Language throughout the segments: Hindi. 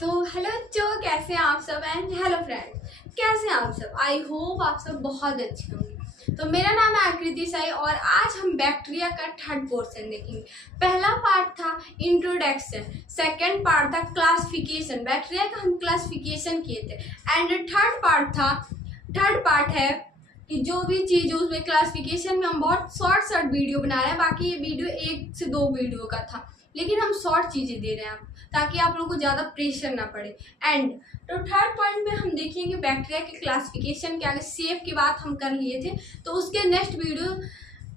तो हेलो बच्चों, कैसे हैं आप सब एंड हेलो फ्रेंड्स, कैसे हैं आप सब। आई होप आप सब बहुत अच्छे होंगे। तो मेरा नाम है आकृति साई और आज हम बैक्टीरिया का थर्ड पोर्शन देखेंगे। पहला पार्ट था इंट्रोडक्शन, सेकंड पार्ट था क्लासिफिकेशन, बैक्टीरिया का हम क्लासिफिकेशन किए थे एंड थर्ड पार्ट है कि जो भी चीज़ उसमें क्लासिफिकेशन में हम बहुत शॉर्ट वीडियो बना रहे हैं। बाकी ये वीडियो 1 से 2 वीडियो का था, लेकिन हम शॉर्ट चीज़ें दे रहे हैं आप, ताकि आप लोगों को ज़्यादा प्रेशर ना पड़े। एंड तो थर्ड पॉइंट में हम देखेंगे बैक्टीरिया के क्लासिफिकेशन के। आगे सेफ की बात हम कर लिए थे, तो उसके नेक्स्ट वीडियो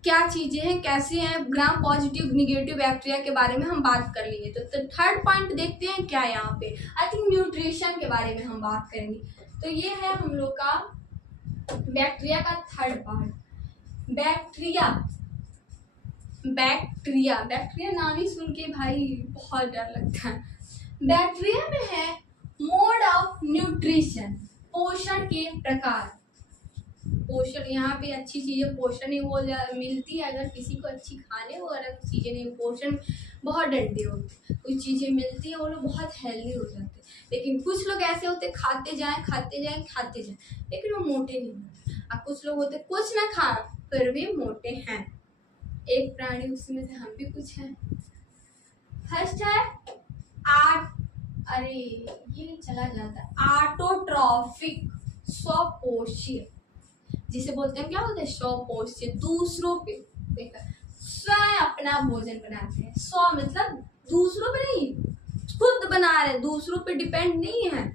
क्या चीज़ें हैं, कैसे हैं, ग्राम पॉजिटिव निगेटिव बैक्टीरिया के बारे में हम बात कर लिए। तो थर्ड पॉइंट देखते हैं क्या है यहाँ पे। आई थिंक न्यूट्रिशन के बारे में हम बात करेंगे। तो ये है हम लोग का बैक्टीरिया का third part. Bacteria bacteria bacteria नाम ही सुन के भाई बहुत डर लगता है। बैक्टीरिया में है मोड ऑफ न्यूट्रिशन, पोषण के प्रकार। पोषण यहाँ पे अच्छी चीजें पोषण ही वो मिलती है। अगर किसी को अच्छी खाने वगैरह चीजें नहीं, पोषण बहुत डंडे होते, कुछ चीजें मिलती है वो लोग बहुत हेल्दी हो जाते हैं। लेकिन कुछ लोग ऐसे होते खाते जाएं लेकिन वो मोटे नहीं होते। और कुछ लोग होते कुछ ना खा फिर भी मोटे हैं। एक प्राणी उसमें से हम भी कुछ हैं। फर्स्ट है अरे ये चला जाता है ऑटोट्रॉफिक, स्वपोषी, जिसे बोलते हैं क्या बोलते हैं, स्वपोषी। दूसरों पे देखा स्वयं अपना भोजन बनाते हैं। स्व मतलब दूसरों पे नहीं, खुद बना रहे, दूसरों पे डिपेंड नहीं है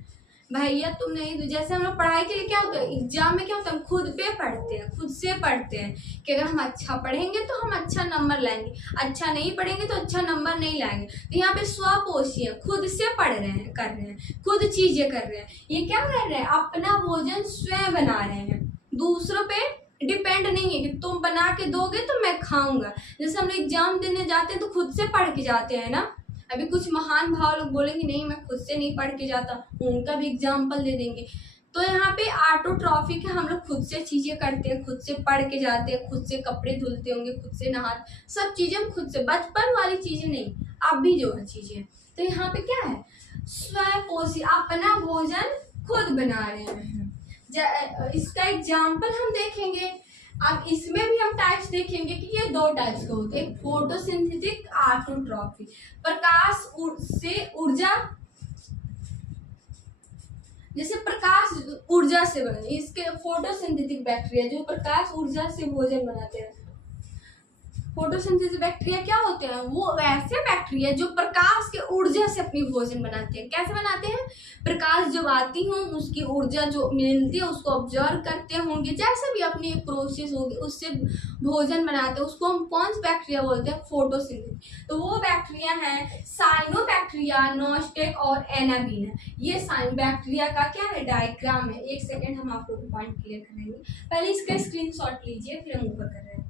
भैया तुम नहीं। तो जैसे हम लोग पढ़ाई के लिए क्या होता है, एग्जाम में क्या होता है, हम खुद पे पढ़ते हैं, खुद से पढ़ते हैं कि अगर हम अच्छा पढ़ेंगे तो हम अच्छा नंबर लाएंगे, अच्छा नहीं पढ़ेंगे तो अच्छा नंबर नहीं लाएंगे। तो यहाँ पे स्वपोषी है, खुद से पढ़ रहे हैं, कर रहे हैं, खुद चीजें कर रहे हैं। ये क्या कर रहे हैं, अपना भोजन स्वयं बना रहे हैं, दूसरों पे डिपेंड नहीं है कि तुम बना के दोगे तो मैं खाऊंगा। जैसे हम लोग एग्जाम देने जाते हैं तो खुद से पढ़ के जाते हैं ना। अभी कुछ महान भाव लोग बोलेंगे नहीं मैं खुद से नहीं पढ़ के जाता, उनका भी एग्जाम्पल दे देंगे। तो यहाँ पे ऑटोट्रॉफिक है, हम लोग खुद से चीजें करते हैं, खुद से पढ़ के जाते हैं, खुद से कपड़े धुलते होंगे, खुद से नहाते, सब चीजें हम खुद से, बचपन वाली चीजें नहीं, अब भी जो है चीजें। तो यहाँ पे क्या है, स्वपोषी, अपना भोजन खुद बना रहे हैं। इसका एग्जाम्पल हम देखेंगे। अब इसमें भी हम टाइप्स देखेंगे कि ये 2 टाइप्स के होते हैं, फोटोसिंथेटिक, ऑटोट्रॉफिक। प्रकाश से ऊर्जा, जैसे प्रकाश ऊर्जा से बने, इसके फोटोसिंथेटिक बैक्टीरिया जो प्रकाश ऊर्जा से भोजन बनाते हैं। फोटोसिंथेसिस बैक्टीरिया क्या होते हैं, वो वैसे बैक्टीरिया जो प्रकाश के ऊर्जा से अपनी भोजन बनाते हैं। कैसे बनाते हैं, प्रकाश जब आती हो उसकी ऊर्जा जो मिलती है उसको ऑब्जर्व करते होंगे, जैसे भी अपनी एक प्रोसेस होगी उससे भोजन बनाते हैं। उसको हम कौन सा बैक्टीरिया बोलते हैं, फोटोसिंथेसिस। तो वो बैक्टीरिया है साइनोबैक्टीरिया, नॉस्टेक और एनाबीना। ये साइन बैक्टीरिया का क्या है, डायग्राम है। एक सेकेंड हम आपको पॉइंट क्लियर करेंगे, पहले इसका स्क्रीनशॉट लीजिए फिर हम ऊपर कर रहे हैं,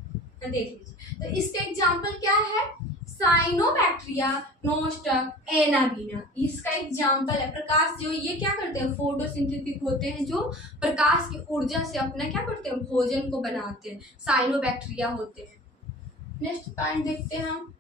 देख लीजिए। तो इसका एग्जाम्पल क्या है, साइनोबैक्टीरिया, नोस्टक, एनाबीना। इसका एग्जाम्पल है प्रकाश, जो ये क्या करते हैं, फोटोसिंथेटिक होते हैं, जो प्रकाश की ऊर्जा से अपना क्या करते हैं, भोजन को बनाते हैं, साइनोबैक्टीरिया होते हैं। नेक्स्ट पॉइंट देखते हैं हम।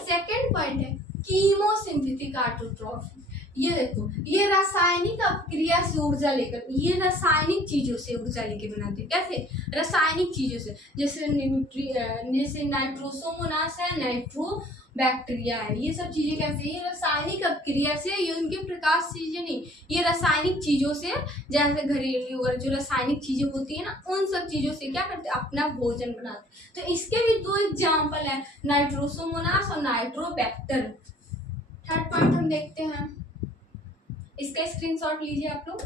सेकेंड पॉइंट है कीमोसिंथेटिक ऑटोट्रॉफी। ये देखो, ये रासायनिक अपक्रिया से ऊर्जा लेकर, ये रासायनिक चीजों से ऊर्जा लेके बनाते हैं। कैसे, रासायनिक चीजों से, जैसे नाइट्रोसोमोनास है, नाइट्रो बैक्टीरिया है, ये सब चीजें कैसे, ये रासायनिक अपक्रिया से, ये उनके प्रकाश चीजें नहीं, ये रासायनिक चीजों से, जैसे घरेलू वगैरह जो रासायनिक चीजें होती है ना, उन सब चीजों से क्या करते हैं, अपना भोजन बनाते। तो इसके भी 2 एग्जाम्पल है, नाइट्रोसोमोनास और नाइट्रोबैक्टर। थर्ड पॉइंट हम देखते हैं, इसका स्क्रीनशॉट लीजिए आप लोग।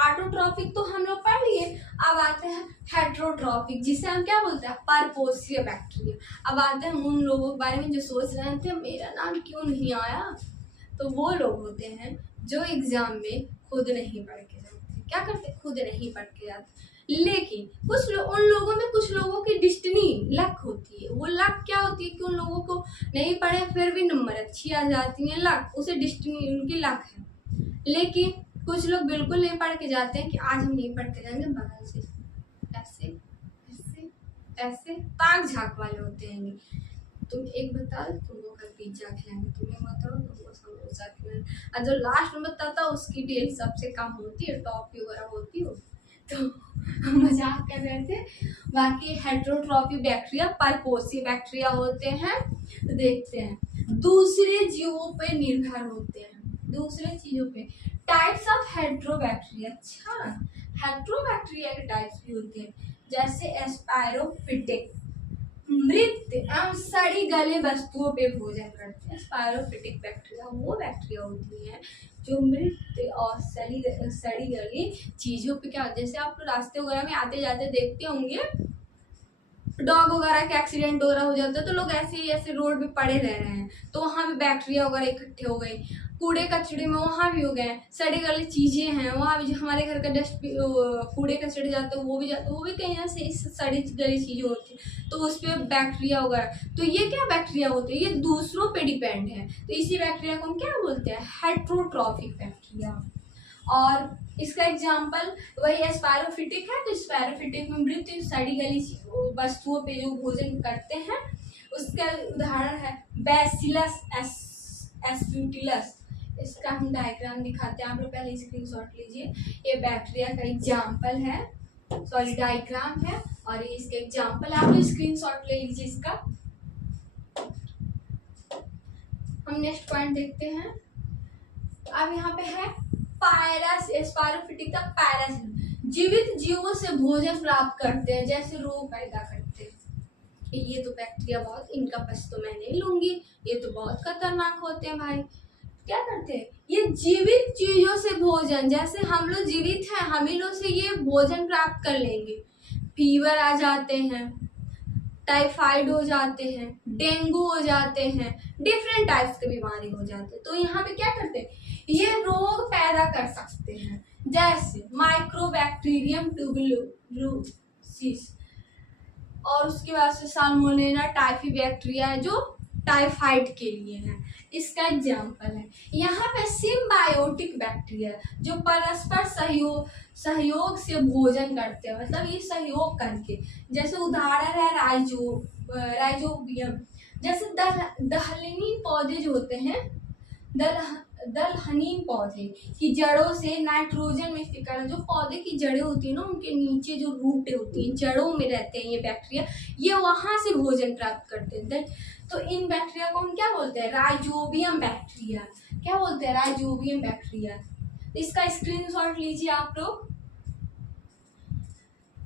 ऑटोट्रॉफिक तो हम लोग पढ़ लिए। अब आते हैं हेट्रोट्रॉफिक, जिसे हम क्या बोलते हैं, परपोषीय बैक्टीरिया। अब आते हैं उन लोगों के बारे में जो सोच रहे थे मेरा नाम क्यों नहीं आया। तो वो लोग होते हैं जो एग्जाम में खुद नहीं पढ़ के जाते। क्या करते, खुद नहीं पढ़ के जाते, लेकिन उन लोगों में कुछ लोगों की डिस्टिनी, लक होती है। वो लक क्या होती है कि उन लोगों को नहीं पढ़े फिर भी नंबर अच्छी आ जाती है, लक, उसे डिस्टिनी, उनकी लक है। लेकिन कुछ लोग बिल्कुल नहीं पढ़ के जाते हैं कि आज हम नहीं पढ़ के जाएंगे, बगल से ऐसे ऐसे ऐसे ताक झाक वाले होते हैं ये। तुम एक बता, तुमको कल पिज्जा खिलाएंगे, तुम्हें बताओ तुमको समोसा खिलाएंगे, और जो लास्ट में बताता उसकी डील सबसे कम होती है, टॉफी वगैरह होती हो। तो मजाक कर रहे थे। बाकी हेटेरोट्रॉफिक बैक्टीरिया परपोषी बैक्टीरिया होते हैं। तो देखते हैं दूसरे जीवों पे निर्भर होते हैं, दूसरे चीजों पे। Types of heterobacteria. अच्छा, हेटेरोबैक्टीरिया के टाइप्स भी होते हैं, जैसे एस्पायरोफिटिक, मृत एवं सड़ी गले वस्तुओं पे भोजन करते हैं। स्पायरोफिटिक बैक्टीरिया वो बैक्टीरिया होती है जो मृत और सड़ी गली चीजों पे क्या, जैसे आप रास्ते वगैरह में आते जाते देखते होंगे, डॉग वगैरह के एक्सीडेंट वगैरह हो जाता है तो लोग ऐसे ही ऐसे रोड पे पड़े रह रहे हैं, तो वहाँ पे बैक्टीरिया वगैरह इकट्ठे हो गए। कूड़े कचड़े में वहाँ भी हो गए, सड़े गले चीजें हैं वहाँ भी, जो हमारे घर का डस्ट कूड़े कचड़े जाते हैं वो भी जाते, वो भी कहीं से इस सड़ी गली चीजें होती है, तो उस पर बैक्टीरिया वगैरह। तो ये क्या बैक्टीरिया होते हैं, ये दूसरों पे डिपेंड है, तो इसी बैक्टीरिया को हम क्या बोलते हैं, हेटेरोट्रॉफिक बैक्टीरिया। और इसका एग्जाम्पल वही स्पायरोफिटिक है, तो स्पायरोफिटिक में मृत सड़ी गली वस्तुओं पे जो भोजन करते हैं, उसका उदाहरण है बैसिलस एस्यूटिलस। इसका हम डायग्राम दिखाते हैं, आप लोग पहले स्क्रीनशॉट लीजिए। ये बैक्टीरिया का एग्जाम्पल है, सॉरी डायग्राम है, और ये इसके एग्जाम्पल, आप लोग स्क्रीनशॉट ले लीजिए इसका। हम नेक्स्ट पॉइंट देखते हैं। अब यहाँ पे है पायरस, स्पायरोफिटिक का पायरस, जीवित जीवों से भोजन प्राप्त करते हैं, जैसे रोग पैदा करते हैं। ये तो बैक्टीरिया बहुत, इनका पस तो मैं नहीं लूंगी, ये तो बहुत खतरनाक होते हैं भाई। क्या करते हैं ये, जीवित चीजों से भोजन, जैसे हम लोग जीवित हैं, हम ही लोग से ये भोजन प्राप्त कर लेंगे। फीवर आ जाते हैं, टाइफाइड हो जाते हैं, डेंगू हो जाते हैं, डिफरेंट टाइप्स की बीमारी हो जाते हैं। तो यहाँ पे क्या करते हैं, ये रोग पैदा कर सकते हैं, जैसे माइक्रोबैक्टीरियम ट्यूबरकुलोसिस, और उसके बाद से साल्मोनेला टाइफी बैक्टीरिया है जो टाइफाइड के लिए है, इसका एग्जाम्पल है। यहाँ पे सिम्बायोटिक बैक्टीरिया जो परस्पर सहयोग से भोजन करते हैं, मतलब ये सहयोग करके, जैसे उदाहरण है राइजोबियम, जैसे दलहनी पौधे जो होते हैं, दलहनी पौधे की जड़ों से नाइट्रोजन में स्वीकार, जो पौधे की जड़ें होती है ना, उनके नीचे जो रूटें होती हैं, जड़ों में रहते हैं ये बैक्टीरिया, ये वहां से भोजन प्राप्त करते हैं। तो इन बैक्टीरिया को हम क्या बोलते हैं, राइजोबियम बैक्टीरिया। क्या बोलते हैं, राइजोबियम बैक्टीरिया। इसका स्क्रीनशॉट लीजिए आप लोग।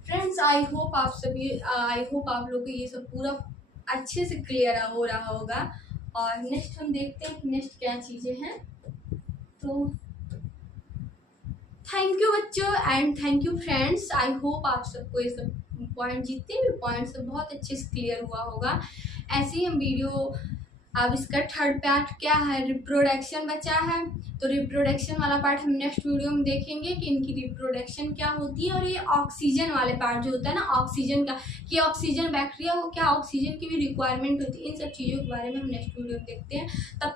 फ्रेंड्स, आई होप आप लोग को ये सब पूरा अच्छे से क्लियर हो रहा होगा। और नेक्स्ट हम देखते हैं कि नेक्स्ट क्या चीजें हैं। तो थैंक यू बच्चों and thank you friends, I hope आप सबको ये सब पॉइंट, जितने भी पॉइंट्स बहुत अच्छे से क्लियर हुआ होगा। ऐसे ही हम वीडियो, अब इसका थर्ड पार्ट क्या है, रिप्रोडक्शन बचा है, तो रिप्रोडक्शन वाला पार्ट हम नेक्स्ट वीडियो में देखेंगे कि इनकी रिप्रोडक्शन क्या होती है। और ये ऑक्सीजन वाले पार्ट जो होता है ना, ऑक्सीजन का, कि ऑक्सीजन बैक्टीरिया को क्या ऑक्सीजन की भी रिक्वायरमेंट होती है, इन सब चीज़ों के बारे में हम नेक्स्ट वीडियो में देखते हैं। तब